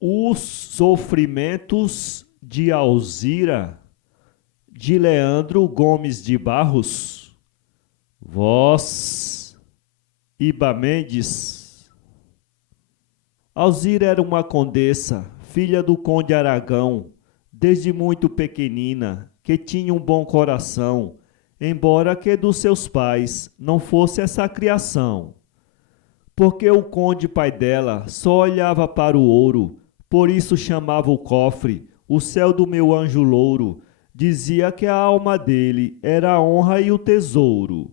Os Sofrimentos de Alzira, de Leandro Gomes de Barros. Voz, Iba Mendes. Alzira era uma condessa, filha do conde Aragão, desde muito pequenina, que tinha um bom coração, embora que dos seus pais não fosse essa criação. Porque o conde pai dela só olhava para o ouro, por isso chamava o cofre o céu do meu anjo louro, dizia que a alma dele era a honra e o tesouro.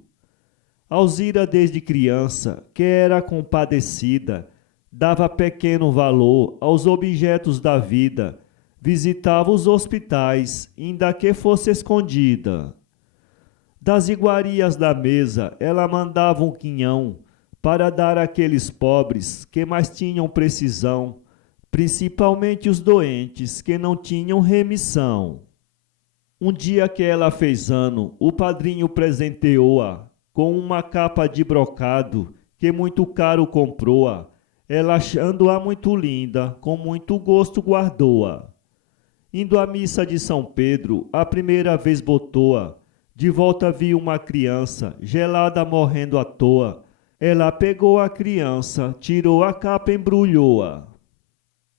Alzira desde criança, que era compadecida, dava pequeno valor aos objetos da vida, visitava os hospitais, ainda que fosse escondida. Das iguarias da mesa, ela mandava um quinhão para dar àqueles pobres que mais tinham precisão, principalmente os doentes que não tinham remissão. Um dia que ela fez ano, o padrinho presenteou-a com uma capa de brocado que muito caro comprou-a. Ela, achando-a muito linda, com muito gosto guardou-a. Indo à missa de São Pedro, a primeira vez botou-a. De volta viu uma criança, gelada morrendo à toa. Ela pegou a criança, tirou a capa e embrulhou-a.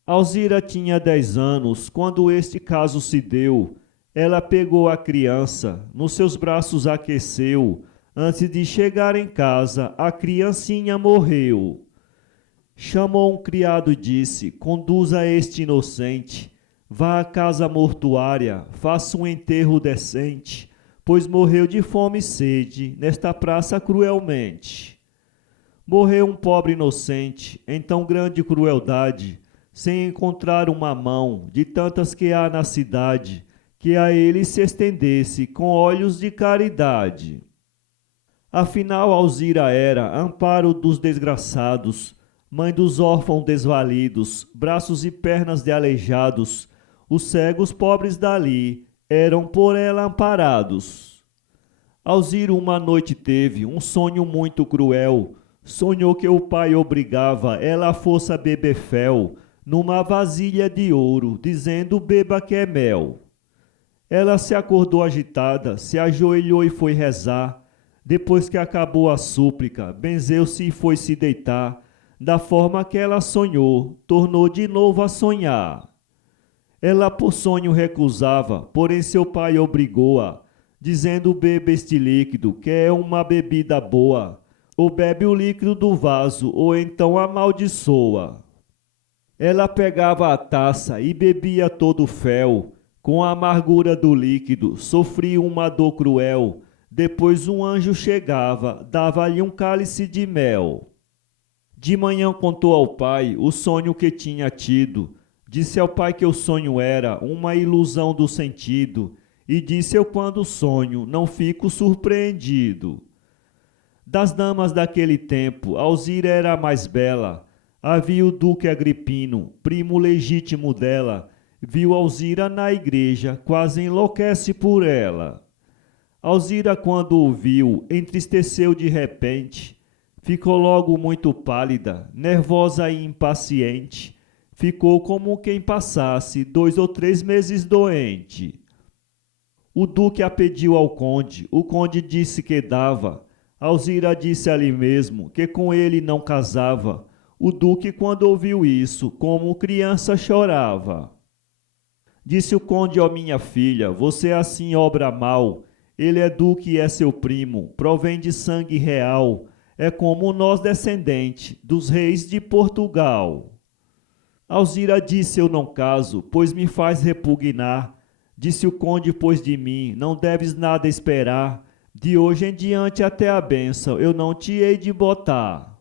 Alzira tinha 10 anos quando este caso se deu. Ela pegou a criança, nos seus braços aqueceu. Antes de chegar em casa, a criancinha morreu. Chamou um criado e disse: conduza este inocente, vá à casa mortuária, faça um enterro decente, pois morreu de fome e sede nesta praça cruelmente. Morreu um pobre inocente em tão grande crueldade, sem encontrar uma mão de tantas que há na cidade, que a ele se estendesse com olhos de caridade. Afinal, Alzira era amparo dos desgraçados, mãe dos órfãos desvalidos, braços e pernas de aleijados. Os cegos pobres dali eram por ela amparados. Alzira uma noite teve um sonho muito cruel. Sonhou que o pai obrigava ela a fosse beber fel numa vasilha de ouro, dizendo: beba que é mel. Ela se acordou agitada, se ajoelhou e foi rezar. Depois que acabou a súplica, benzeu-se e foi se deitar. Da forma que ela sonhou, tornou de novo a sonhar. Ela por sonho recusava, porém seu pai obrigou-a, dizendo: beba este líquido, que é uma bebida boa. Ou bebe o líquido do vaso, ou então amaldiçoa. Ela pegava a taça e bebia todo o fel. Com a amargura do líquido, sofria uma dor cruel. Depois um anjo chegava, dava-lhe um cálice de mel. De manhã contou ao pai o sonho que tinha tido. Disse ao pai que o sonho era uma ilusão do sentido. E disse: eu quando sonho não fico surpreendido. Das damas daquele tempo, Alzira era a mais bela. Havia o duque Agripino, primo legítimo dela. Viu Alzira na igreja, quase enlouquece por ela. Alzira, quando o viu, entristeceu de repente. Ficou logo muito pálida, nervosa e impaciente. Ficou como quem passasse 2 ou 3 meses doente. O duque a pediu ao conde, o conde disse que dava. Alzira disse ali mesmo que com ele não casava. O duque, quando ouviu isso, como criança chorava. Disse o conde: ó minha filha, você assim obra mal. Ele é duque e é seu primo, provém de sangue real. É como nós descendente dos reis de Portugal. Alzira disse: eu não caso, pois me faz repugnar. Disse o conde: pois de mim não deves nada esperar. De hoje em diante até a bênção eu não te hei de botar.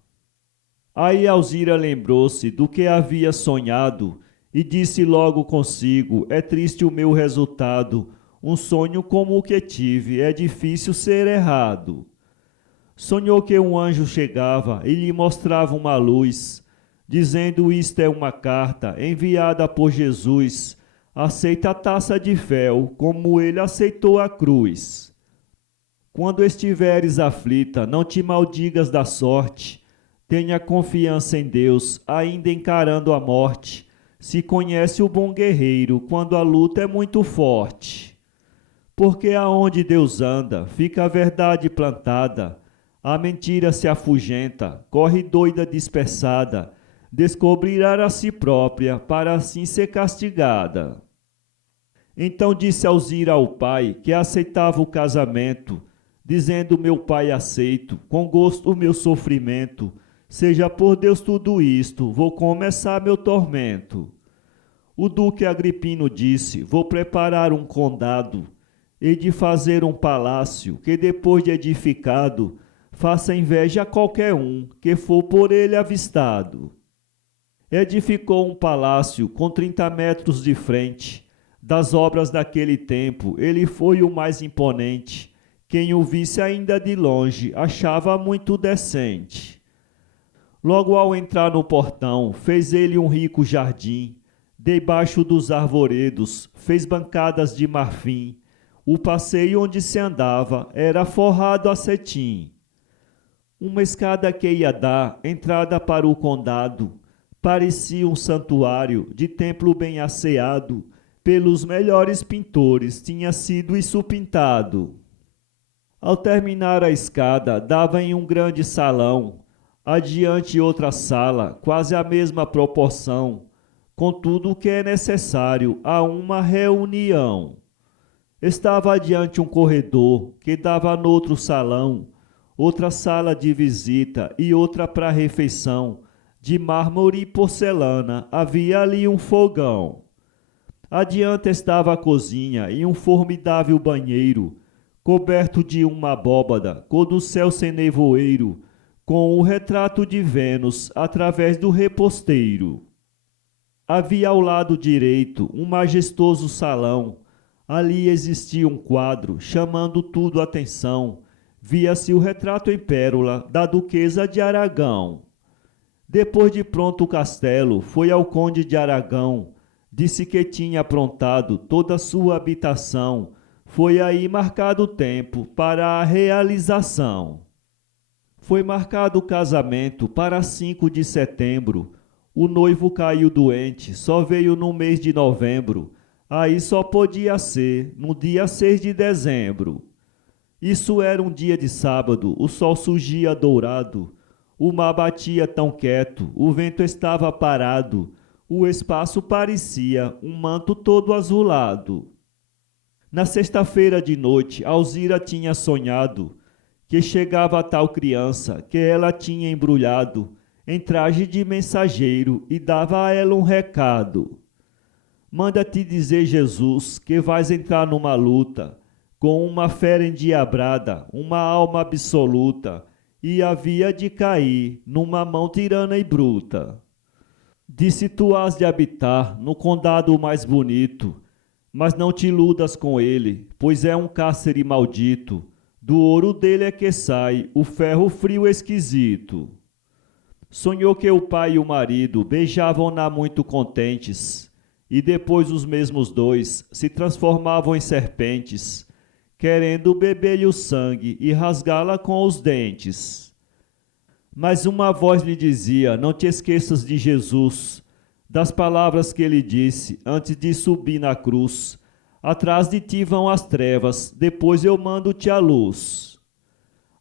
Aí Alzira lembrou-se do que havia sonhado e disse logo consigo: é triste o meu resultado. Um sonho como o que tive é difícil ser errado. Sonhou que um anjo chegava e lhe mostrava uma luz, dizendo: isto é uma carta enviada por Jesus. Aceita a taça de fel como ele aceitou a cruz. Quando estiveres aflita, não te maldigas da sorte. Tenha confiança em Deus, ainda encarando a morte. Se conhece o bom guerreiro, quando a luta é muito forte. Porque aonde Deus anda, fica a verdade plantada. A mentira se afugenta, corre doida dispersada. Descobrirá a si própria, para assim ser castigada. Então disse Alzira ao pai, que aceitava o casamento, dizendo: meu pai, aceito, com gosto o meu sofrimento. Seja por Deus tudo isto, vou começar meu tormento. O duque Agripino disse: vou preparar um condado, e de fazer um palácio, que depois de edificado, faça inveja a qualquer um, que for por ele avistado. Edificou um palácio com 30 metros de frente. Das obras daquele tempo, ele foi o mais imponente. Quem o visse ainda de longe, achava muito decente. Logo ao entrar no portão, fez ele um rico jardim. Debaixo dos arvoredos, fez bancadas de marfim. O passeio onde se andava era forrado a cetim. Uma escada que ia dar entrada para o condado. Parecia um santuário de templo bem asseado. Pelos melhores pintores tinha sido isso pintado. Ao terminar a escada, dava em um grande salão. Adiante outra sala, quase a mesma proporção, com tudo o que é necessário a uma reunião. Estava adiante um corredor que dava noutro salão, outra sala de visita e outra para refeição. De mármore e porcelana havia ali um fogão. Adiante estava a cozinha e um formidável banheiro, coberto de uma abóbada, cor do céu sem nevoeiro, com o retrato de Vênus através do reposteiro. Havia ao lado direito um majestoso salão. Ali existia um quadro, chamando tudo a atenção. Via-se o retrato em pérola da duquesa de Aragão. Depois de pronto o castelo, foi ao conde de Aragão. Disse que tinha aprontado toda a sua habitação. Foi aí marcado o tempo para a realização. Foi marcado o casamento para 5 de setembro. O noivo caiu doente, só veio no mês de novembro. Aí só podia ser no dia 6 de dezembro. Isso era um dia de sábado, o sol surgia dourado. O mar batia tão quieto, o vento estava parado. O espaço parecia um manto todo azulado. Na sexta-feira de noite, Alzira tinha sonhado que chegava a tal criança que ela tinha embrulhado em traje de mensageiro e dava a ela um recado. Manda-te dizer, Jesus, que vais entrar numa luta com uma fera endiabrada, uma alma absoluta, e havia de cair numa mão tirana e bruta. Disse: tu has de habitar no condado mais bonito, mas não te iludas com ele, pois é um cárcere maldito. Do ouro dele é que sai o ferro frio esquisito. Sonhou que o pai e o marido beijavam-na muito contentes, e depois os mesmos dois se transformavam em serpentes, querendo beber-lhe o sangue e rasgá-la com os dentes. Mas uma voz lhe dizia: não te esqueças de Jesus, das palavras que ele disse antes de subir na cruz. Atrás de ti vão as trevas, depois eu mando-te a luz.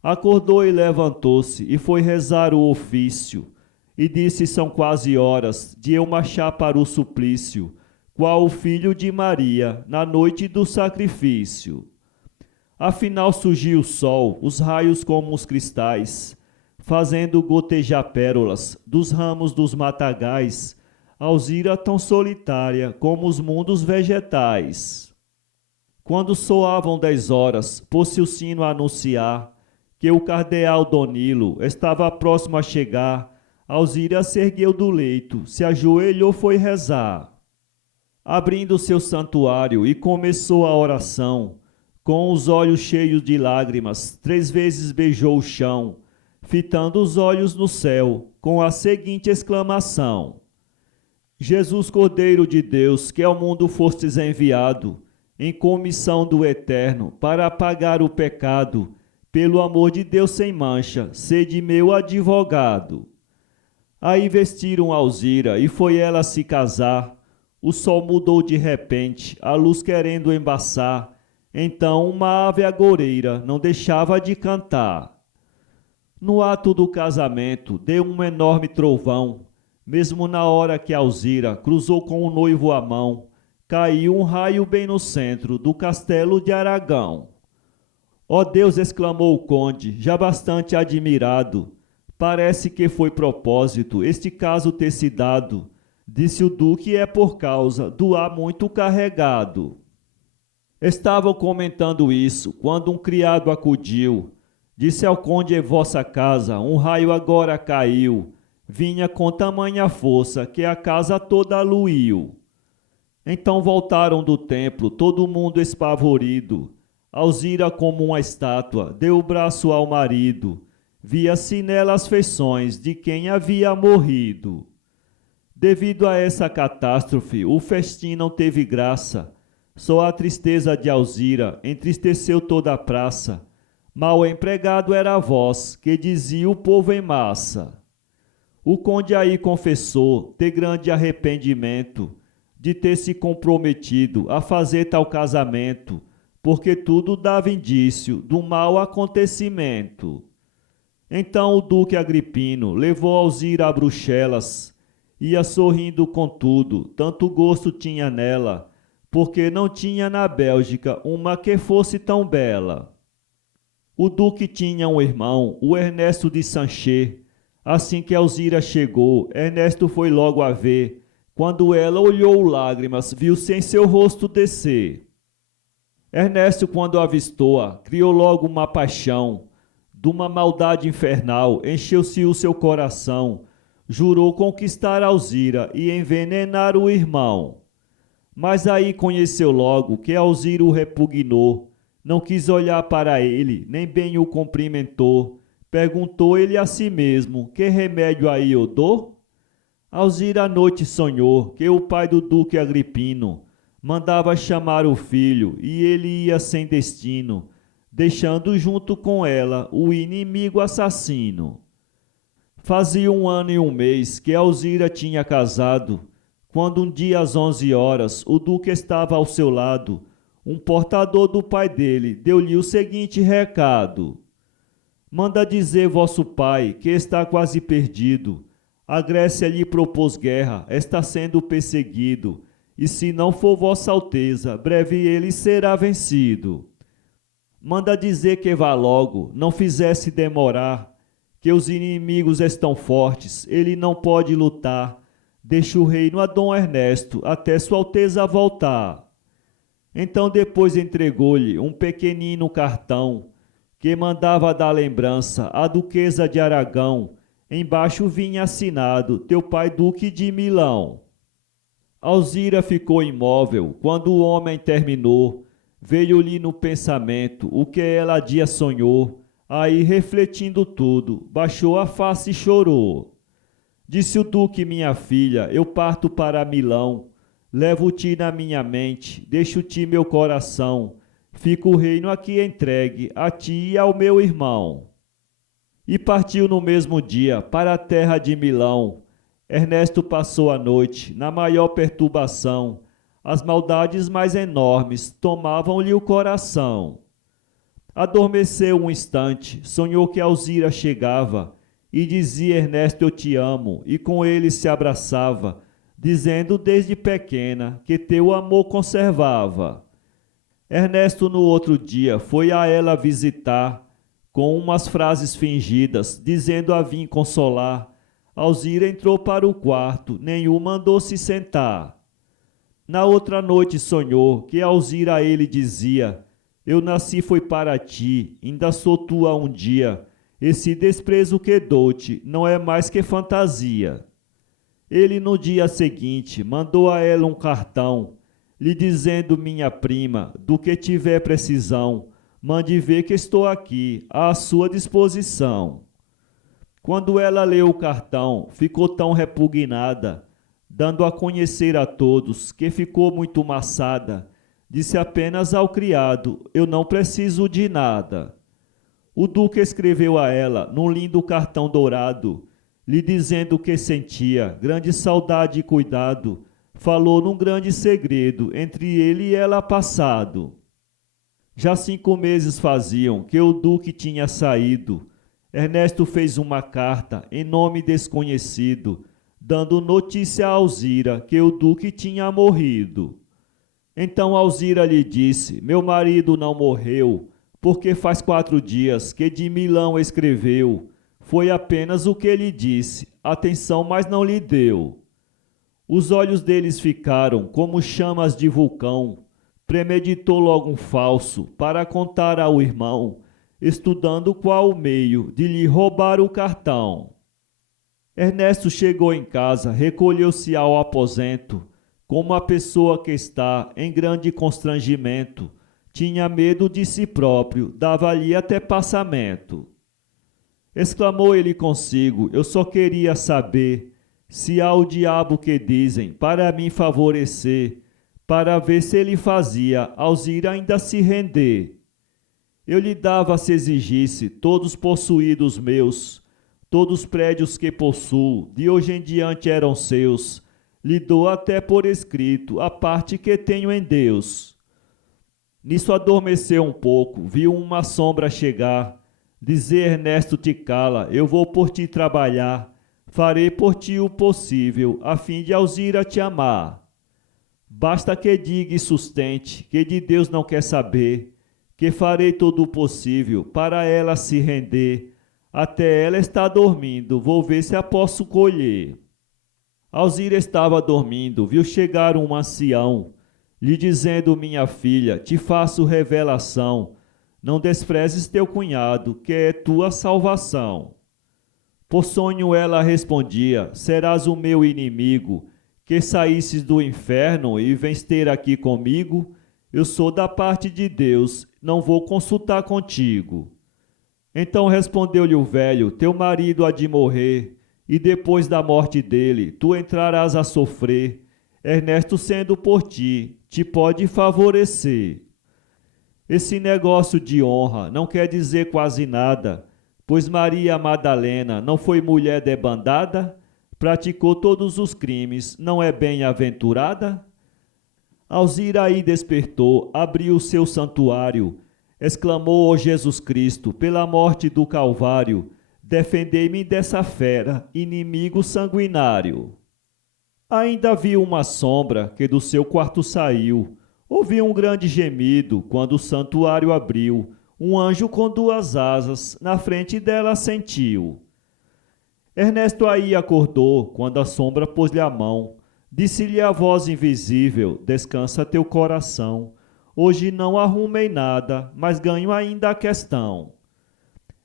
Acordou e levantou-se e foi rezar o ofício, e disse: são quase horas de eu marchar para o suplício, qual o filho de Maria, na noite do sacrifício. Afinal surgiu o sol, os raios como os cristais, fazendo gotejar pérolas dos ramos dos matagais, Alzira tão solitária como os mundos vegetais. Quando soavam 10 horas, pôs-se o sino a anunciar que o cardeal Donilo estava próximo a chegar. Alzira se ergueu do leito, se ajoelhou, foi rezar. Abrindo seu santuário e começou a oração, com os olhos cheios de lágrimas, 3 vezes beijou o chão, fitando os olhos no céu, com a seguinte exclamação: Jesus, Cordeiro de Deus, que ao mundo fostes enviado, em comissão do Eterno, para apagar o pecado, pelo amor de Deus sem mancha, sede meu advogado. Aí vestiram Alzira e foi ela se casar. O sol mudou de repente, a luz querendo embaçar. Então uma ave agoureira não deixava de cantar. No ato do casamento deu um enorme trovão. Mesmo na hora que Alzira cruzou com o noivo a mão, caiu um raio bem no centro do castelo de Aragão. Ó Deus, exclamou o conde, já bastante admirado. Parece que foi propósito este caso ter se dado. Disse o duque, é por causa do ar muito carregado. Estavam comentando isso, quando um criado acudiu. Disse ao conde, em vossa casa, um raio agora caiu. Vinha com tamanha força, que a casa toda aluiu. Então voltaram do templo, todo mundo espavorido. Alzira, como uma estátua, deu o braço ao marido. Via-se nela as feições de quem havia morrido. Devido a essa catástrofe, o festim não teve graça. Só a tristeza de Alzira entristeceu toda a praça. Mal empregado era a voz, que dizia o povo em massa. O conde aí confessou ter grande arrependimento de ter se comprometido a fazer tal casamento, porque tudo dava indício do mau acontecimento. Então o duque Agripino levou Alzira a Bruxelas, ia sorrindo contudo, tanto gosto tinha nela, porque não tinha na Bélgica uma que fosse tão bela. O duque tinha um irmão, o Ernesto de Sanchez. Assim que Alzira chegou, Ernesto foi logo a ver. Quando ela olhou lágrimas, viu-se em seu rosto descer. Ernesto, quando avistou-a, criou logo uma paixão. De uma maldade infernal, encheu-se o seu coração. Jurou conquistar Alzira e envenenar o irmão. Mas aí conheceu logo que Alzira o repugnou. Não quis olhar para ele, nem bem o cumprimentou. Perguntou ele a si mesmo, que remédio aí eu dou? Alzira à noite sonhou que o pai do duque Agripino mandava chamar o filho e ele ia sem destino, deixando junto com ela o inimigo assassino. Fazia 1 ano e 1 mês que Alzira tinha casado, quando um dia às 11 horas o duque estava ao seu lado. Um portador do pai dele deu-lhe o seguinte recado: manda dizer vosso pai que está quase perdido. A Grécia lhe propôs guerra, está sendo perseguido, e se não for vossa alteza, breve ele será vencido. Manda dizer que vá logo, não fizesse demorar, que os inimigos estão fortes, ele não pode lutar. Deixa o reino a Dom Ernesto, até sua alteza voltar. Então depois entregou-lhe um pequenino cartão, que mandava dar lembrança à duquesa de Aragão. Embaixo vinha assinado, teu pai duque de Milão. Alzira ficou imóvel quando o homem terminou. Veio-lhe no pensamento o que ela dia sonhou. Aí, refletindo tudo, baixou a face e chorou. Disse o duque, minha filha, eu parto para Milão. Levo-te na minha mente, deixo-te meu coração. Fica o reino aqui entregue a ti e ao meu irmão. E partiu no mesmo dia para a terra de Milão. Ernesto passou a noite na maior perturbação. As maldades mais enormes tomavam-lhe o coração. Adormeceu um instante, sonhou que Alzira chegava e dizia: Ernesto, eu te amo, e com ele se abraçava, dizendo desde pequena que teu amor conservava. Ernesto no outro dia foi a ela visitar, com umas frases fingidas, dizendo a vim consolar. Alzira entrou para o quarto, nenhum mandou se sentar. Na outra noite sonhou que Alzira a ele dizia: eu nasci foi para ti, ainda sou tua um dia. Esse desprezo que dou-te não é mais que fantasia. Ele no dia seguinte mandou a ela um cartão, lhe dizendo: minha prima, do que tiver precisão, mande ver que estou aqui, à sua disposição. Quando ela leu o cartão, ficou tão repugnada, dando a conhecer a todos que ficou muito maçada. Disse apenas ao criado: eu não preciso de nada. O duque escreveu a ela num lindo cartão dourado, lhe dizendo que sentia grande saudade e cuidado. Falou num grande segredo entre ele e ela passado. Já 5 meses faziam que o duque tinha saído. Ernesto fez uma carta em nome desconhecido, dando notícia a Alzira que o duque tinha morrido. Então Alzira lhe disse: meu marido não morreu, porque faz 4 dias que de Milão escreveu. Foi apenas o que ele disse, atenção mas não lhe deu. Os olhos deles ficaram como chamas de vulcão. Premeditou logo um falso para contar ao irmão, estudando qual o meio de lhe roubar o cartão. Ernesto chegou em casa, recolheu-se ao aposento, como a pessoa que está em grande constrangimento. Tinha medo de si próprio, dava-lhe até passamento. Exclamou ele consigo: eu só queria saber se há o diabo que dizem para me favorecer, para ver se ele fazia Alzira ainda se render. Eu lhe dava se exigisse todos possuídos meus, todos os prédios que possuo, de hoje em diante eram seus. Lhe dou até por escrito a parte que tenho em Deus. Nisso adormeceu um pouco, viu uma sombra chegar. Dizer: Ernesto, te cala, eu vou por ti trabalhar. Farei por ti o possível, a fim de Alzira te amar. Basta que diga e sustente, que de Deus não quer saber, que farei todo o possível para ela se render. Até ela está dormindo, vou ver se a posso colher. Alzira estava dormindo, viu chegar um ancião, lhe dizendo: minha filha, te faço revelação, não desprezes teu cunhado, que é tua salvação. Por sonho ela respondia: serás o meu inimigo, que saísses do inferno e vens ter aqui comigo. Eu sou da parte de Deus, não vou consultar contigo. Então respondeu-lhe o velho: teu marido há de morrer, e depois da morte dele, tu entrarás a sofrer. Ernesto, sendo por ti, te pode favorecer. Esse negócio de honra não quer dizer quase nada, pois Maria Madalena não foi mulher debandada? Praticou todos os crimes, não é bem-aventurada? Alzira aí despertou, abriu seu santuário, exclamou: ó Jesus Cristo, pela morte do Calvário, defendei-me dessa fera, inimigo sanguinário. Ainda viu uma sombra que do seu quarto saiu, ouviu um grande gemido quando o santuário abriu, um anjo com 2 asas na frente dela sentiu. Ernesto aí acordou quando a sombra pôs-lhe a mão, disse-lhe a voz invisível: descansa teu coração, hoje não arrumei nada, mas ganho ainda a questão.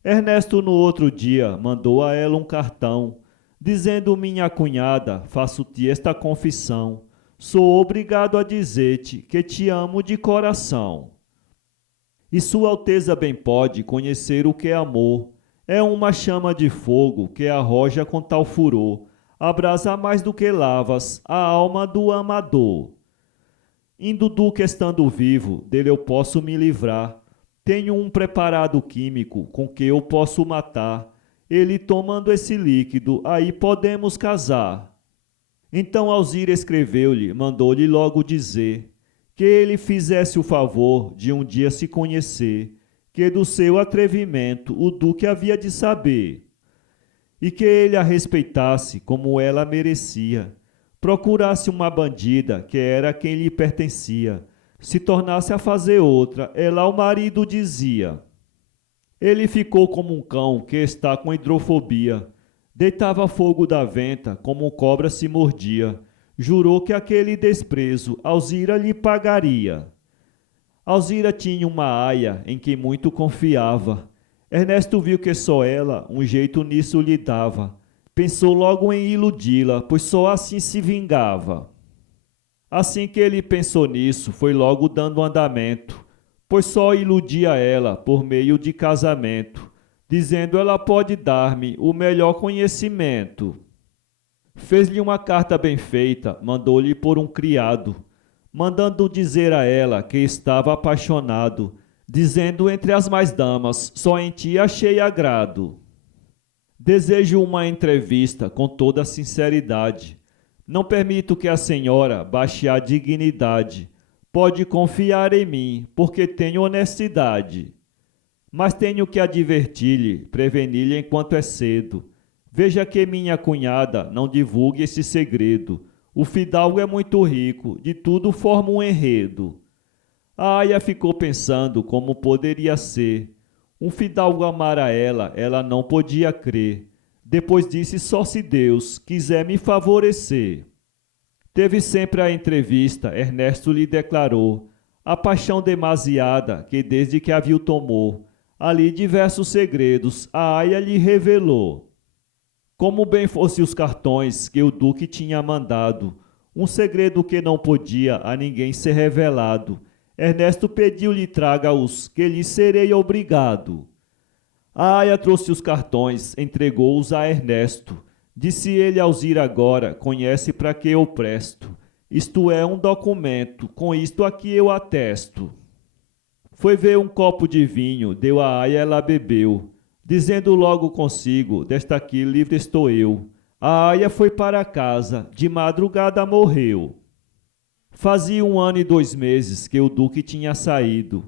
Ernesto no outro dia mandou a ela um cartão, dizendo: minha cunhada, faço-te esta confissão, sou obrigado a dizer-te que te amo de coração. E Sua Alteza bem pode conhecer o que é amor, é uma chama de fogo que arroja com tal furor, abrasa mais do que lavas a alma do amador. Indo duque estando vivo, dele eu posso me livrar, tenho um preparado químico com que eu posso matar, ele tomando esse líquido, aí podemos casar. Então Alzira escreveu-lhe, mandou-lhe logo dizer, que ele fizesse o favor de um dia se conhecer, que do seu atrevimento o duque havia de saber, e que ele a respeitasse como ela merecia, procurasse uma bandida que era quem lhe pertencia, se tornasse a fazer outra, ela ao marido dizia. Ele ficou como um cão que está com hidrofobia, deitava fogo da venta como cobra se mordia, jurou que aquele desprezo Alzira lhe pagaria. Alzira tinha uma aia em que muito confiava. Ernesto viu que só ela um jeito nisso lhe dava. Pensou logo em iludi-la, pois só assim se vingava. Assim que ele pensou nisso, foi logo dando andamento, pois só iludia ela por meio de casamento, dizendo: ela pode dar-me o melhor conhecimento. Fez-lhe uma carta bem feita, mandou-lhe por um criado, mandando dizer a ela que estava apaixonado, dizendo entre as mais damas, só em ti achei agrado. Desejo uma entrevista com toda sinceridade. Não permito que a senhora baixe a dignidade. Pode confiar em mim, porque tenho honestidade. Mas tenho que advertir-lhe, prevenir-lhe enquanto é cedo. Veja que minha cunhada não divulgue esse segredo. O fidalgo é muito rico, de tudo forma um enredo. A aia ficou pensando como poderia ser. Um fidalgo amara ela não podia crer. Depois disse só se Deus quiser me favorecer. Teve sempre a entrevista, Ernesto lhe declarou a paixão demasiada que desde que a viu tomou. Ali diversos segredos a aia lhe revelou. Como bem fosse os cartões que o duque tinha mandado, um segredo que não podia a ninguém ser revelado. Ernesto pediu-lhe traga-os, que lhe serei obrigado. A aia trouxe os cartões, entregou-os a Ernesto. Disse ele Alzira agora, conhece para que eu presto. Isto é um documento, com isto aqui eu atesto. Foi ver um copo de vinho, deu a aia, ela bebeu, dizendo logo consigo, desta aqui livre estou eu. A aia foi para casa, de madrugada morreu. Fazia 1 ano e 2 meses que o duque tinha saído.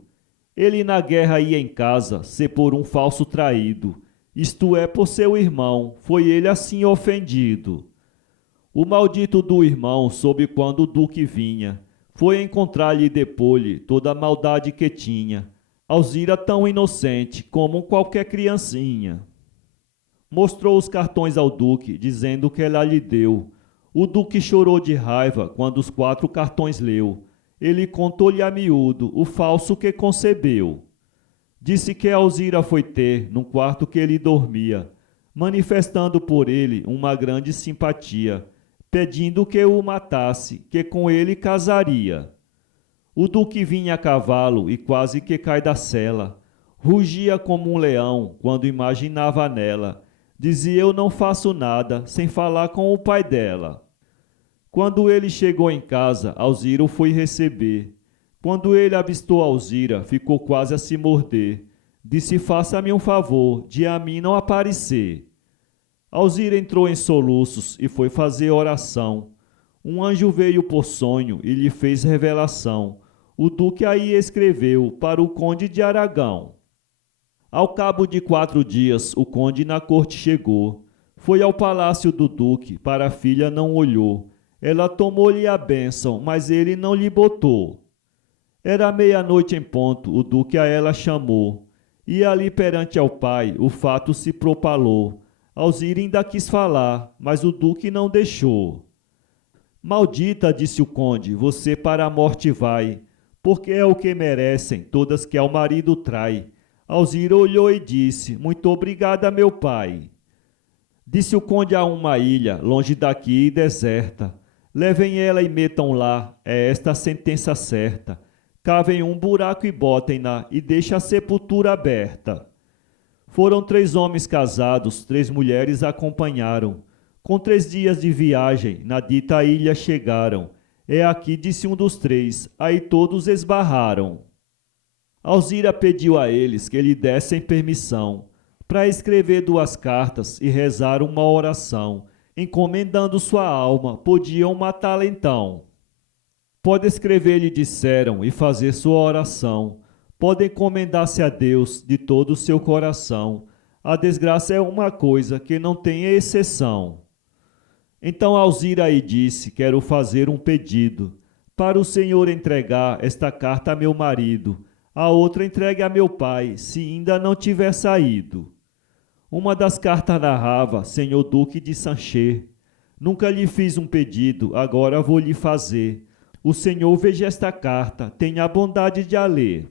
Ele na guerra ia em casa, ser por um falso traído, isto é, por seu irmão, foi ele assim ofendido. O maldito do irmão soube quando o duque vinha, foi encontrar-lhe e depor-lhe toda a maldade que tinha. Alzira tão inocente como qualquer criancinha. Mostrou os cartões ao duque, dizendo que ela lhe deu. O duque chorou de raiva quando os 4 cartões leu. Ele contou-lhe a miúdo o falso que concebeu. Disse que Alzira foi ter num quarto que ele dormia, manifestando por ele uma grande simpatia, pedindo que o matasse, que com ele casaria. O duque vinha a cavalo e quase que cai da sela. Rugia como um leão quando imaginava nela. Dizia eu não faço nada sem falar com o pai dela. Quando ele chegou em casa, Alzira o foi receber. Quando ele avistou Alzira, ficou quase a se morder. Disse faça-me um favor, de a mim não aparecer. Alzira entrou em soluços e foi fazer oração. Um anjo veio por sonho e lhe fez revelação. O duque aí escreveu para o conde de Aragão. Ao cabo de 4 dias, o conde na corte chegou. Foi ao palácio do duque, para a filha não olhou. Ela tomou-lhe a bênção, mas ele não lhe botou. Era 00:30 em ponto, o duque a ela chamou. E ali perante ao pai, o fato se propalou. Alzira ainda quis falar, mas o duque não deixou. Maldita, disse o conde, você para a morte vai, porque é o que merecem todas que ao marido trai. Alzira olhou e disse, muito obrigada, meu pai. Disse o conde a uma ilha, longe daqui e deserta. Levem ela e metam lá, é esta a sentença certa. Cavem um buraco e botem-na, e deixem a sepultura aberta. Foram 3 homens casados, 3 mulheres acompanharam. Com 3 dias de viagem, na dita ilha chegaram. É aqui, disse um dos 3, aí todos esbarraram. Alzira pediu a eles que lhe dessem permissão para escrever 2 cartas e rezar uma oração. Encomendando sua alma, podiam matá-la então. Pode escrever, lhe disseram, e fazer sua oração. Pode encomendar-se a Deus de todo o seu coração. A desgraça é uma coisa que não tem exceção. Então Alzira aí disse, quero fazer um pedido, para o Senhor entregar esta carta a meu marido, a outra entregue a meu pai, se ainda não tiver saído. Uma das cartas narrava, Senhor Duque de Sancher, nunca lhe fiz um pedido, agora vou lhe fazer. O Senhor veja esta carta, tenha a bondade de a ler.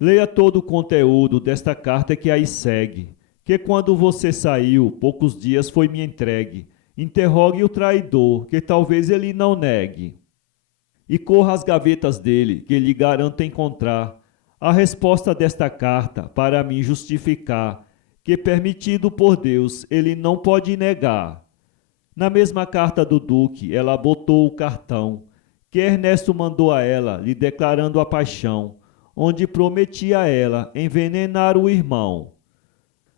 Leia todo o conteúdo desta carta que aí segue, que quando você saiu, poucos dias foi me entregue. Interrogue o traidor, que talvez ele não negue. E corra às gavetas dele, que lhe garanto encontrar a resposta desta carta para mim justificar, que permitido por Deus ele não pode negar. Na mesma carta do duque, ela botou o cartão, que Ernesto mandou a ela, lhe declarando a paixão. onde prometi a ela envenenar o irmão.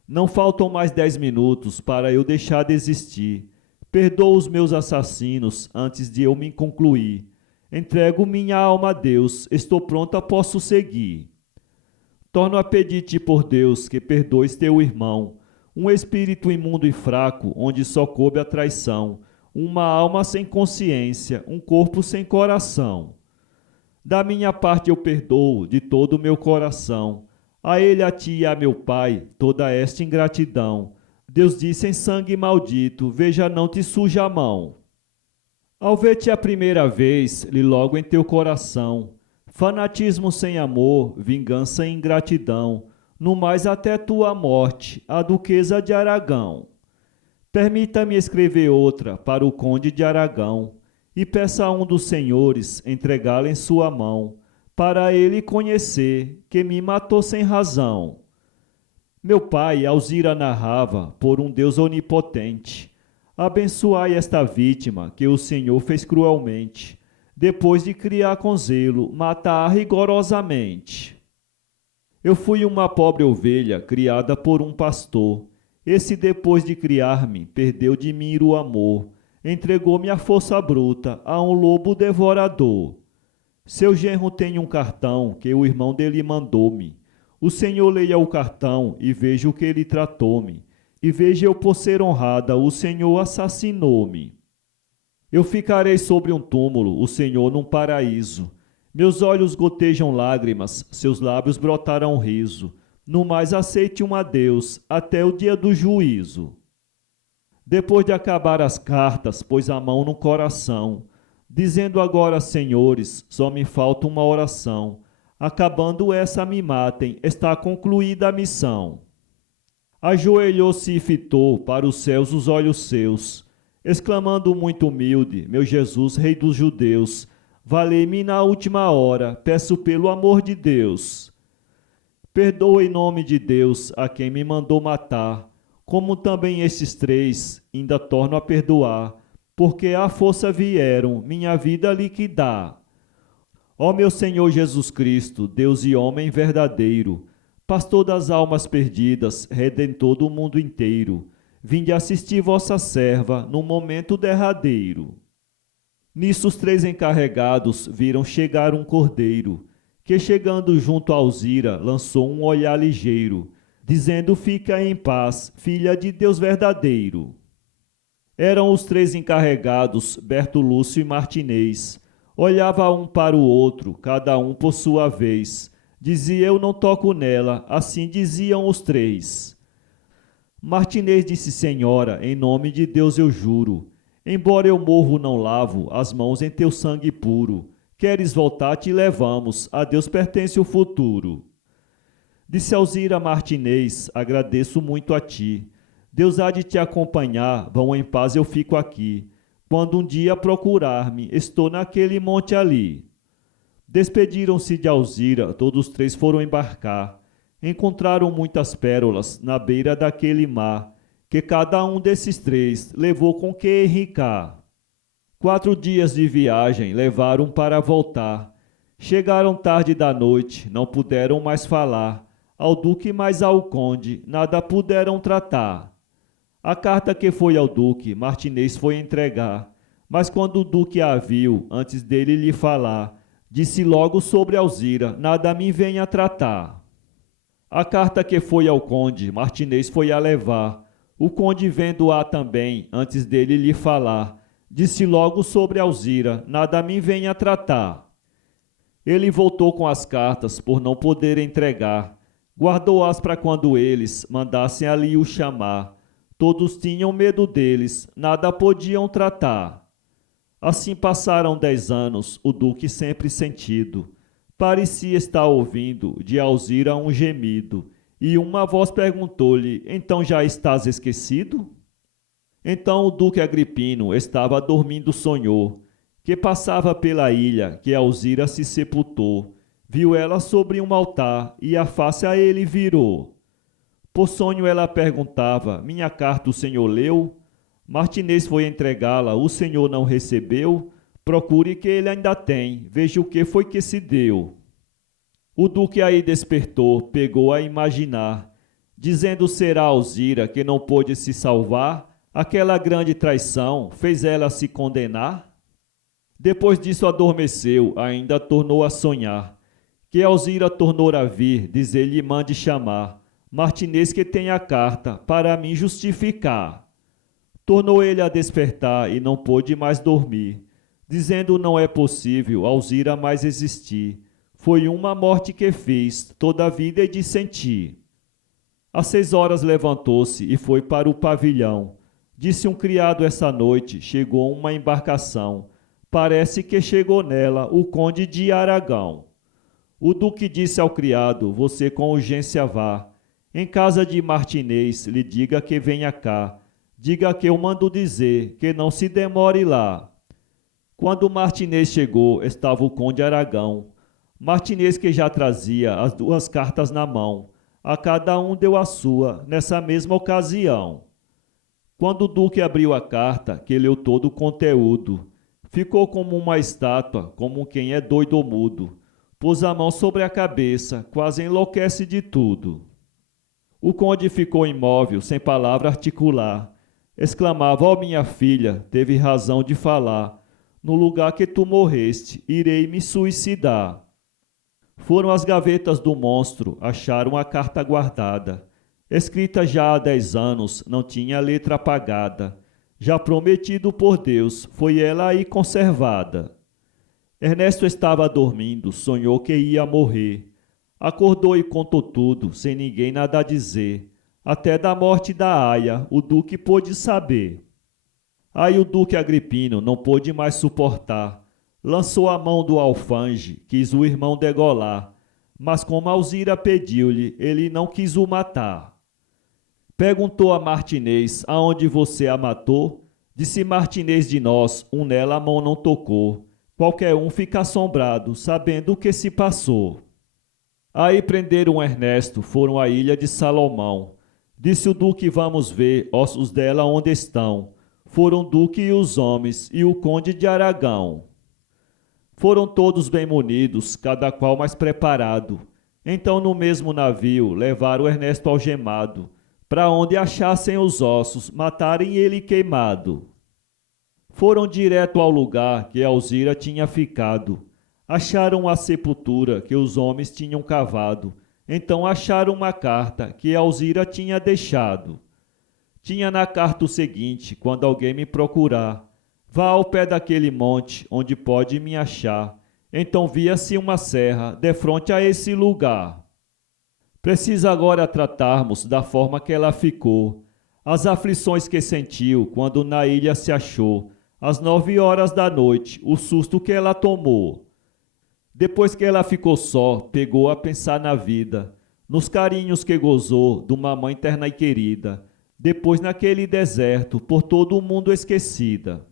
Não faltam mais 10 minutos para eu deixar de existir. Perdoa os meus assassinos antes de eu me concluir. Entrego minha alma a Deus, estou pronta, posso seguir. Torno a pedir-te por Deus que perdoes teu irmão, um espírito imundo e fraco, onde só coube a traição, uma alma sem consciência, um corpo sem coração. Da minha parte eu perdoo de todo o meu coração, a ele, a ti e a meu pai, toda esta ingratidão. Deus disse em sangue maldito, veja, não te suja a mão. Ao ver-te a primeira vez, li logo em teu coração, fanatismo sem amor, vingança e ingratidão, no mais até tua morte, a duquesa de Aragão. Permita-me escrever outra para o conde de Aragão, e peça a um dos senhores entregá-la em sua mão, para ele conhecer que me matou sem razão. Meu pai, Alzira, narrava, por um Deus onipotente, abençoai esta vítima que o Senhor fez cruelmente, depois de criar com zelo, matar rigorosamente. Eu fui uma pobre ovelha criada por um pastor. Esse, depois de criar-me, perdeu de mim o amor, entregou-me a força bruta a um lobo devorador. Seu genro tem um cartão que o irmão dele mandou-me. O Senhor leia o cartão e veja o que ele tratou-me. E veja eu por ser honrada, o Senhor assassinou-me. Eu ficarei sobre um túmulo, o Senhor num paraíso. Meus olhos gotejam lágrimas, seus lábios brotarão riso. No mais aceite um adeus, até o dia do juízo. Depois de acabar as cartas, pôs a mão no coração, dizendo agora, senhores, só me falta uma oração. Acabando essa me matem, está concluída a missão. Ajoelhou-se e fitou para os céus os olhos seus, exclamando muito humilde, meu Jesus, Rei dos Judeus, valei-me na última hora, peço pelo amor de Deus. Perdoa em nome de Deus a quem me mandou matar, como também estes três ainda torno a perdoar, porque à força vieram minha vida liquidar. Ó meu Senhor Jesus Cristo, Deus e homem verdadeiro, pastor das almas perdidas, redentor do mundo inteiro, vinde assistir vossa serva no momento derradeiro. Nisso os três encarregados viram chegar um cordeiro, que chegando junto a Alzira lançou um olhar ligeiro, dizendo, fica em paz, filha de Deus verdadeiro. Eram os três encarregados, Bertolúcio e Martinez. Olhava um para o outro, cada um por sua vez. Dizia, eu não toco nela, assim diziam os três. Martinez disse, senhora, em nome de Deus eu juro, embora eu morro não lavo as mãos em teu sangue puro. Queres voltar, te levamos, a Deus pertence o futuro. Disse Alzira Martinez, agradeço muito a ti. Deus há de te acompanhar, vão em paz, eu fico aqui. Quando um dia procurar-me, estou naquele monte ali. Despediram-se de Alzira, todos três foram embarcar. Encontraram muitas pérolas na beira daquele mar, que cada um desses três levou com que enricar. 4 dias de viagem levaram para voltar. Chegaram tarde da noite, não puderam mais falar. Ao duque mais ao conde, nada puderam tratar. A carta que foi ao duque, Martinez foi entregar, mas quando o duque a viu, antes dele lhe falar, disse logo sobre Alzira, nada me venha tratar. A carta que foi ao conde, Martinez foi a levar, o conde vendo-a também, antes dele lhe falar, disse logo sobre Alzira, nada me venha tratar. Ele voltou com as cartas, por não poder entregar, guardou-as para quando eles mandassem ali o chamar. Todos tinham medo deles, nada podiam tratar. Assim passaram 10 anos, o duque sempre sentido. Parecia estar ouvindo de Alzira um gemido, e uma voz perguntou-lhe, então já estás esquecido? Então o duque Agripino estava dormindo, sonhou, que passava pela ilha que Alzira se sepultou. Viu ela sobre um altar, e a face a ele virou. Por sonho ela perguntava, minha carta o senhor leu? Martinez foi entregá-la, o senhor não recebeu? Procure que ele ainda tem, veja o que foi que se deu. O duque aí despertou, pegou a imaginar, dizendo será Alzira que não pôde se salvar, aquela grande traição fez ela se condenar? Depois disso adormeceu, ainda tornou a sonhar, que Alzira tornou a vir, dizer-lhe mande chamar, Martinez que tem a carta, para mim justificar. Tornou ele a despertar e não pôde mais dormir, dizendo não é possível Alzira mais existir. Foi uma morte que fez toda a vida e de sentir. Às 6 horas levantou-se e foi para o pavilhão. Disse um criado essa noite, chegou uma embarcação. Parece que chegou nela o conde de Aragão. O duque disse ao criado, você com urgência vá. Em casa de Martinez, lhe diga que venha cá. Diga que eu mando dizer, que não se demore lá. Quando Martinez chegou, estava o conde Aragão. Martinez que já trazia as 2 cartas na mão. A cada um deu a sua, nessa mesma ocasião. Quando o duque abriu a carta, que leu todo o conteúdo, ficou como uma estátua, como quem é doido ou mudo. Pôs a mão sobre a cabeça, quase enlouquece de tudo. O conde ficou imóvel, sem palavra articular. Exclamava, ó minha filha, teve razão de falar. No lugar que tu morreste, irei me suicidar. Foram às gavetas do monstro, acharam a carta guardada. Escrita já há 10 anos, não tinha letra apagada. Já prometido por Deus, foi ela aí conservada. Ernesto estava dormindo, sonhou que ia morrer. Acordou e contou tudo, sem ninguém nada dizer. Até da morte da aia, o duque pôde saber. Aí o duque Agripino não pôde mais suportar. Lançou a mão do alfange, quis o irmão degolar. Mas como Alzira pediu-lhe, ele não quis o matar. Perguntou a Martinez, aonde você a matou? Disse Martinez de nós, nela a mão não tocou. Qualquer um fica assombrado, sabendo o que se passou. Aí prenderam Ernesto, foram à ilha de Salomão. Disse o duque, vamos ver, ossos dela onde estão. Foram o duque e os homens, e o conde de Aragão. Foram todos bem munidos, cada qual mais preparado. Então no mesmo navio levaram Ernesto algemado, para onde achassem os ossos, matarem ele queimado. Foram direto ao lugar que Alzira tinha ficado. Acharam a sepultura que os homens tinham cavado. Então acharam uma carta que Alzira tinha deixado. Tinha na carta o seguinte, quando alguém me procurar, vá ao pé daquele monte, onde pode me achar. Então via-se uma serra, defronte a esse lugar. Precisa agora tratarmos da forma que ela ficou, as aflições que sentiu quando na ilha se achou, às 9 horas da noite, o susto que ela tomou. Depois que ela ficou só, pegou a pensar na vida, nos carinhos que gozou de uma mãe terna e querida, depois naquele deserto, por todo o mundo esquecida.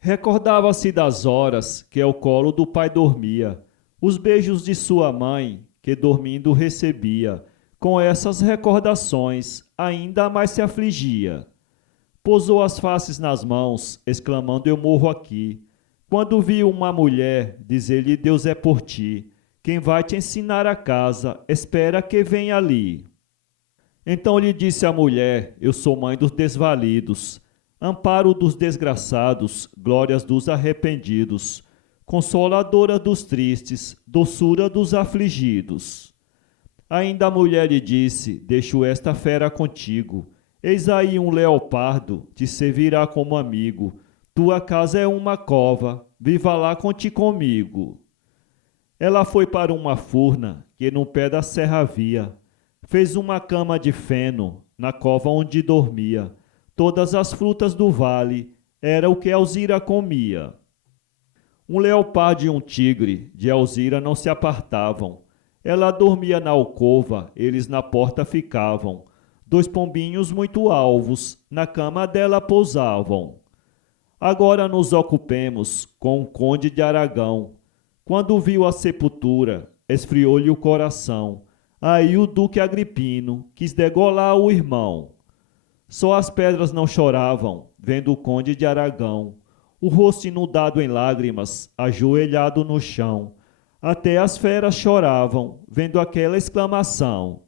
Recordava-se das horas que ao colo do pai dormia, os beijos de sua mãe, que dormindo recebia. Com essas recordações, ainda mais se afligia. Pousou as faces nas mãos, exclamando, eu morro aqui. Quando viu uma mulher, dizer-lhe, Deus é por ti. Quem vai te ensinar a casa, espera que venha ali. Então lhe disse a mulher, eu sou mãe dos desvalidos, amparo dos desgraçados, glórias dos arrependidos, consoladora dos tristes, doçura dos afligidos. Ainda a mulher lhe disse, deixo esta fera contigo, eis aí um leopardo, te servirá como amigo, tua casa é uma cova, viva lá conte comigo. Ela foi para uma furna, que no pé da serra havia, fez uma cama de feno, na cova onde dormia, todas as frutas do vale, era o que Alzira comia. Um leopardo e um tigre, de Alzira não se apartavam, ela dormia na alcova, eles na porta ficavam, 2 pombinhos muito alvos, na cama dela pousavam. Agora nos ocupemos com o conde de Aragão. Quando viu a sepultura, esfriou-lhe o coração. Aí o duque Agripino quis degolar o irmão. Só as pedras não choravam, vendo o conde de Aragão, o rosto inundado em lágrimas, ajoelhado no chão. Até as feras choravam, vendo aquela exclamação.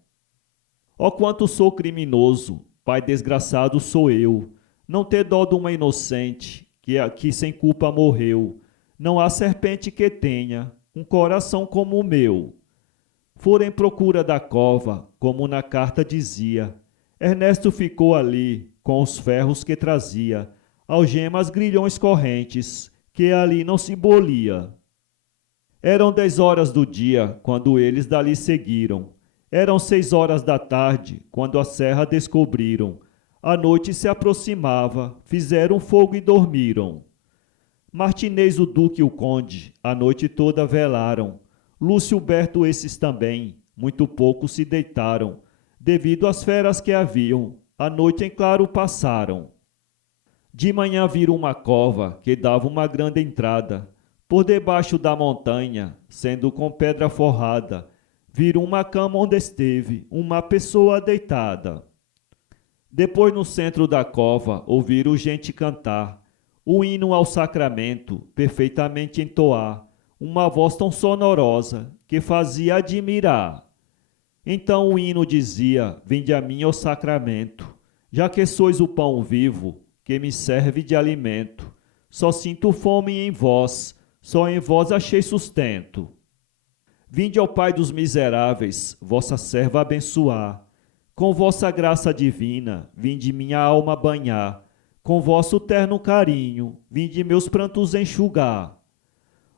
Ó quanto sou criminoso, pai desgraçado sou eu, não ter dó de uma inocente, que aqui sem culpa morreu. Não há serpente que tenha um coração como o meu. Foram em procura da cova, como na carta dizia. Ernesto ficou ali, com os ferros que trazia, algemas, grilhões, correntes, que ali não se bolia. Eram 10 horas do dia, quando eles dali seguiram. Eram 6 horas da tarde, quando a serra descobriram. A noite se aproximava, fizeram fogo e dormiram. Martinez, o duque e o conde, a noite toda velaram. Lúcio, Berto, esses também, muito pouco se deitaram. Devido às feras que haviam, a noite em claro passaram. De manhã viram uma cova que dava uma grande entrada. Por debaixo da montanha, sendo com pedra forrada, viram uma cama onde esteve uma pessoa deitada. Depois, no centro da cova, ouviram gente cantar o hino ao sacramento, perfeitamente entoar, uma voz tão sonorosa que fazia admirar. Então o hino dizia: vinde a mim, ó sacramento, já que sois o pão vivo, que me serve de alimento. Só sinto fome em vós, só em vós achei sustento. Vinde ao Pai dos miseráveis, vossa serva abençoar. Com vossa graça divina, vinde minha alma banhar. Com vosso terno carinho, vinde meus prantos enxugar.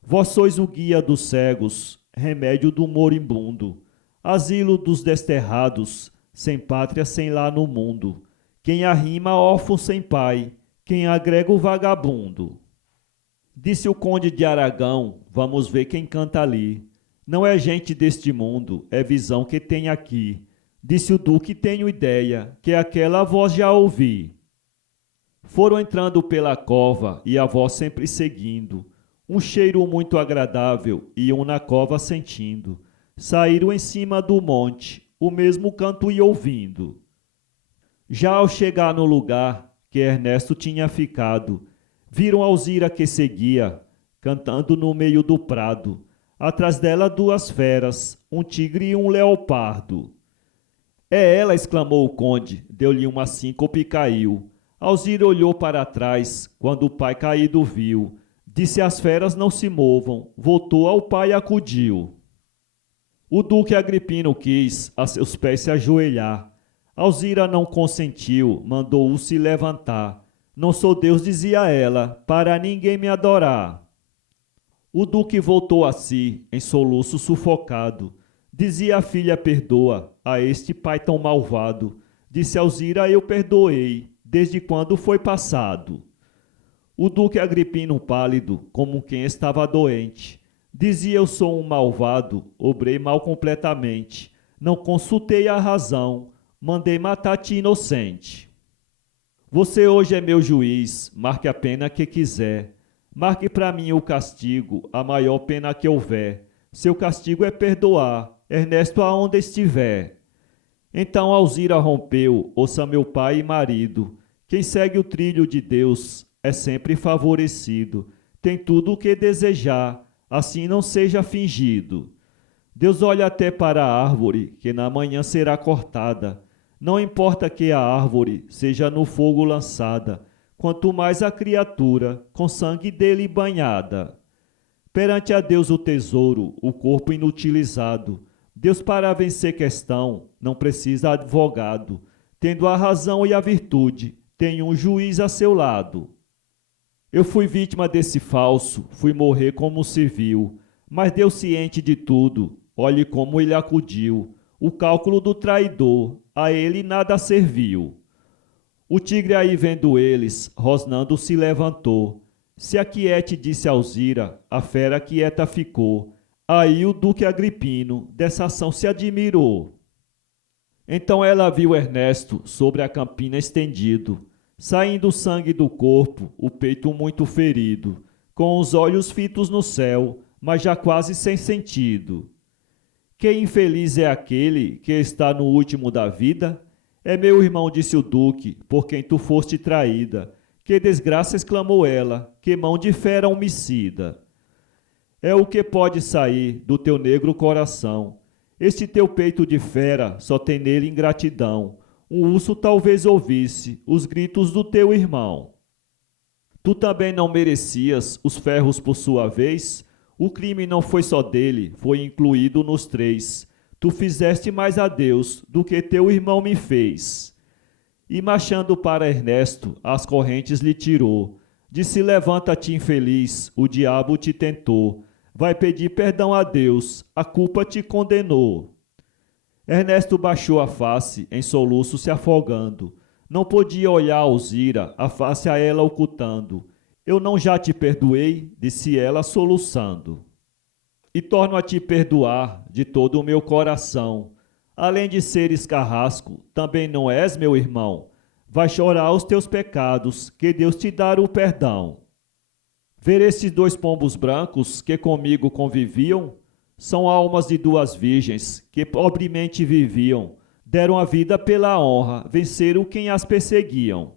Vós sois o guia dos cegos, remédio do moribundo, asilo dos desterrados, sem pátria, sem lar no mundo. Quem arrima órfão sem pai, quem agrega o vagabundo. Disse o conde de Aragão: vamos ver quem canta ali. Não é gente deste mundo, é visão que tem aqui. Disse o duque: tenho ideia, que aquela voz já ouvi. Foram entrando pela cova e a voz sempre seguindo. Um cheiro muito agradável iam na cova sentindo. Saíram em cima do monte, o mesmo canto ia ouvindo. Já ao chegar no lugar que Ernesto tinha ficado, viram Alzira que seguia, cantando no meio do prado. Atrás dela 2 feras, um tigre e um leopardo. É ela, exclamou o conde, deu-lhe uma síncope e caiu. Alzira olhou para trás, quando o pai caído viu. Disse: as feras não se movam, voltou ao pai e acudiu. O duque Agripino quis a seus pés se ajoelhar. Alzira não consentiu, mandou-o se levantar. Não sou Deus, dizia ela, para ninguém me adorar. O duque voltou a si, em soluço sufocado. Dizia a filha: perdoa a este pai tão malvado. Disse Alzira: eu perdoei, desde quando foi passado. O duque Agripino pálido, como quem estava doente, dizia: eu sou um malvado, obrei mal completamente. Não consultei a razão, mandei matar-te inocente. Você hoje é meu juiz, marque a pena que quiser. Marque para mim o castigo, a maior pena que houver. Seu castigo é perdoar Ernesto aonde estiver. Então Alzira rompeu: ouça meu pai e marido, quem segue o trilho de Deus é sempre favorecido. Tem tudo o que desejar, assim não seja fingido. Deus olha até para a árvore, que na manhã será cortada. Não importa que a árvore seja no fogo lançada, quanto mais a criatura, com sangue dele banhada. Perante a Deus o tesouro, o corpo inutilizado. Deus, para vencer questão, não precisa advogado. Tendo a razão e a virtude, tem um juiz a seu lado. Eu fui vítima desse falso, fui morrer como civil, mas Deus, ciente de tudo, olhe como ele acudiu. O cálculo do traidor, a ele nada serviu. O tigre aí vendo eles, rosnando se levantou. Se aquiete, disse Alzira, a fera quieta ficou. Aí o duque Agripino dessa ação se admirou. Então ela viu Ernesto sobre a campina estendido, saindo sangue do corpo, o peito muito ferido, com os olhos fitos no céu, mas já quase sem sentido. Que infeliz é aquele que está no último da vida? É meu irmão, disse o duque, por quem tu foste traída. Que desgraça, exclamou ela, que mão de fera homicida. É o que pode sair do teu negro coração. Este teu peito de fera só tem nele ingratidão. Um urso talvez ouvisse os gritos do teu irmão. Tu também não merecias os ferros por sua vez? O crime não foi só dele, foi incluído nos três. Tu fizeste mais a Deus do que teu irmão me fez. E marchando para Ernesto, as correntes lhe tirou. Disse: levanta-te, infeliz, o diabo te tentou. Vai pedir perdão a Deus, a culpa te condenou. Ernesto baixou a face, em soluço se afogando. Não podia olhar Alzira, a face a ela ocultando. Eu não já te perdoei, disse ela soluçando. E torno a te perdoar de todo o meu coração. Além de seres carrasco, também não és meu irmão. Vai chorar os teus pecados, que Deus te dará o perdão. Ver esses dois pombos brancos que comigo conviviam, são almas de duas virgens que pobremente viviam, deram a vida pela honra, venceram quem as perseguiam.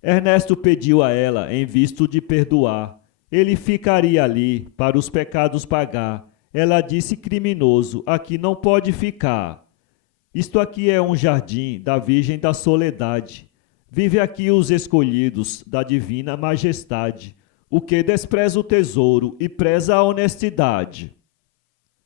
Ernesto pediu a ela em visto de perdoar, ele ficaria ali para os pecados pagar. Ela disse: criminoso, aqui não pode ficar. Isto aqui é um jardim da Virgem da Soledade. Vive aqui os escolhidos da divina majestade, o que despreza o tesouro e preza a honestidade.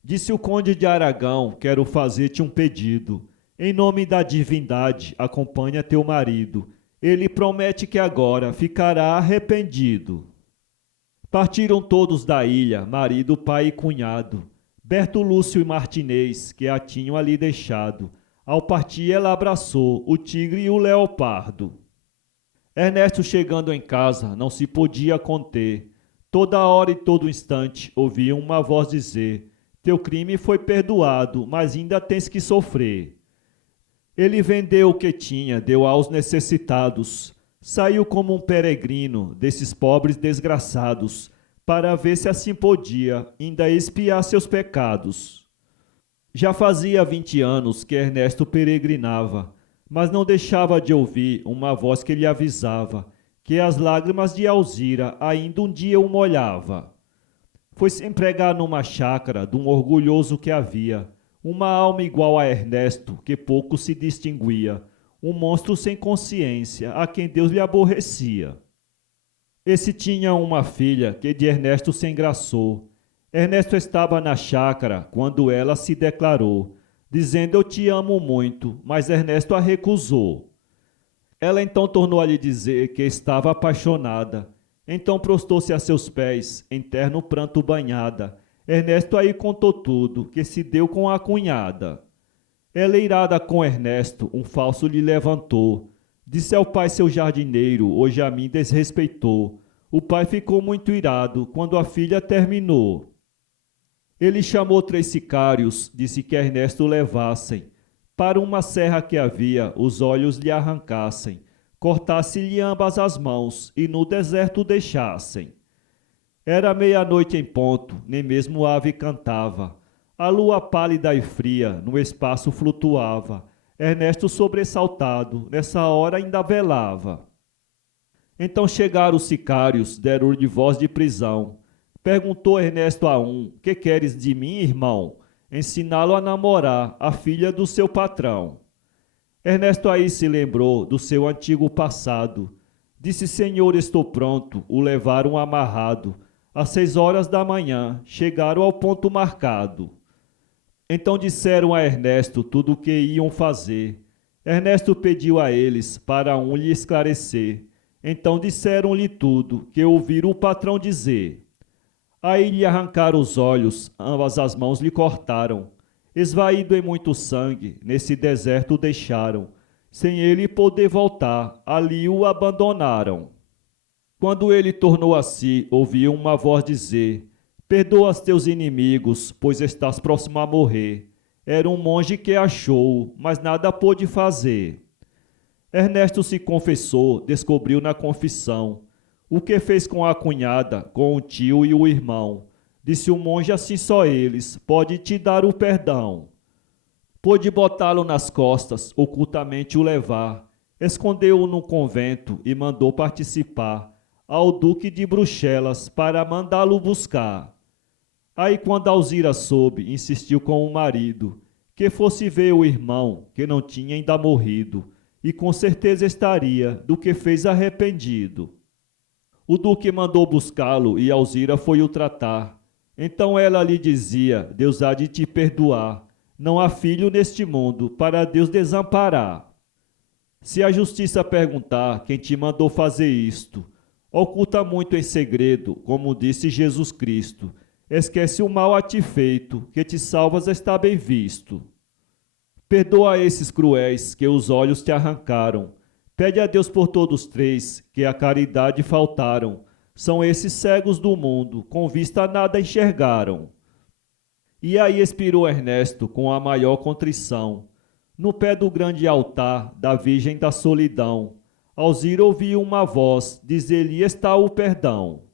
Disse o conde de Aragão: quero fazer-te um pedido. Em nome da divindade, acompanha teu marido. Ele promete que agora ficará arrependido. Partiram todos da ilha, marido, pai e cunhado. Bertolúcio e Martinez, que a tinham ali deixado. Ao partir ela abraçou o tigre e o leopardo. Ernesto, chegando em casa, não se podia conter. Toda hora e todo instante ouvia uma voz dizer: teu crime foi perdoado, mas ainda tens que sofrer. Ele vendeu o que tinha, deu aos necessitados. Saiu como um peregrino desses pobres desgraçados, para ver se assim podia ainda expiar seus pecados. Já fazia 20 anos que Ernesto peregrinava, mas não deixava de ouvir uma voz que lhe avisava que as lágrimas de Alzira ainda um dia o molhava. Foi se empregar numa chácara de um orgulhoso que havia, uma alma igual a Ernesto, que pouco se distinguia, um monstro sem consciência, a quem Deus lhe aborrecia. Esse tinha uma filha que de Ernesto se engraçou. Ernesto estava na chácara quando ela se declarou, dizendo: eu te amo muito, mas Ernesto a recusou. Ela então tornou a lhe dizer que estava apaixonada. Então prostou-se a seus pés, em terno pranto banhada. Ernesto aí contou tudo, que se deu com a cunhada. Ela, irada com Ernesto, um falso lhe levantou. Disse ao pai seu jardineiro: hoje a mim desrespeitou. O pai ficou muito irado quando a filha terminou. Ele chamou 3 sicários, disse que Ernesto levassem para uma serra que havia, os olhos lhe arrancassem, cortasse-lhe ambas as mãos e no deserto deixassem. Era meia-noite em ponto, nem mesmo ave cantava. A lua pálida e fria no espaço flutuava. Ernesto, sobressaltado, nessa hora ainda velava. Então chegaram os sicários, deram-lhe voz de prisão. Perguntou Ernesto a um: que queres de mim, irmão? Ensiná-lo a namorar a filha do seu patrão. Ernesto aí se lembrou do seu antigo passado. Disse: senhor, estou pronto. O levaram amarrado. Às 6 horas da manhã, chegaram ao ponto marcado. Então disseram a Ernesto tudo o que iam fazer. Ernesto pediu a eles para um lhe esclarecer. Então disseram-lhe tudo que ouviram o patrão dizer. Aí lhe arrancaram os olhos, ambas as mãos lhe cortaram. Esvaído em muito sangue, nesse deserto o deixaram. Sem ele poder voltar, ali o abandonaram. Quando ele tornou a si, ouviu uma voz dizer: perdoa os teus inimigos, pois estás próximo a morrer. Era um monge que achou, mas nada pôde fazer. Ernesto se confessou, descobriu na confissão o que fez com a cunhada, com o tio e o irmão. Disse o monge: assim só eles pode te dar o perdão. Pôde botá-lo nas costas, ocultamente o levar. Escondeu-o no convento e mandou participar ao duque de Bruxelas para mandá-lo buscar. Aí quando Alzira soube, insistiu com o marido, que fosse ver o irmão, que não tinha ainda morrido, e com certeza estaria, do que fez arrependido. O duque mandou buscá-lo e Alzira foi o tratar. Então ela lhe dizia, Deus há de te perdoar, não há filho neste mundo para Deus desamparar. Se a justiça perguntar quem te mandou fazer isto, oculta muito em segredo, como disse Jesus Cristo, esquece o mal a ti feito, que te salvas está bem visto. Perdoa esses cruéis que os olhos te arrancaram. Pede a Deus por todos três, que a caridade faltaram. São esses cegos do mundo, com vista nada enxergaram. E aí expirou Ernesto com a maior contrição. No pé do grande altar da Virgem da Solidão, Alzira ouviu uma voz, dizer-lhe está o perdão.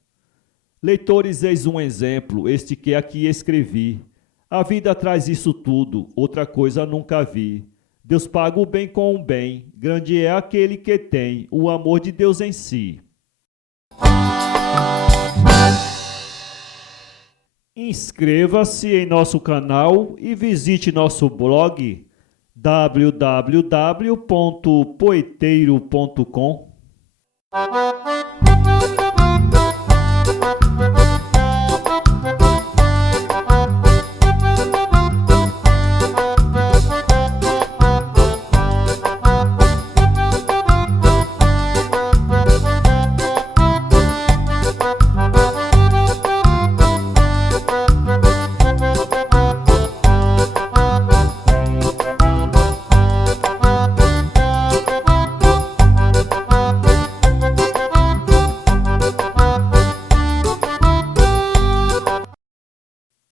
Leitores, eis um exemplo, este que aqui escrevi. A vida traz isso tudo, outra coisa nunca vi. Deus paga o bem com o bem, grande é aquele que tem o amor de Deus em si. Inscreva-se em nosso canal e visite nosso blog www.poeteiro.com.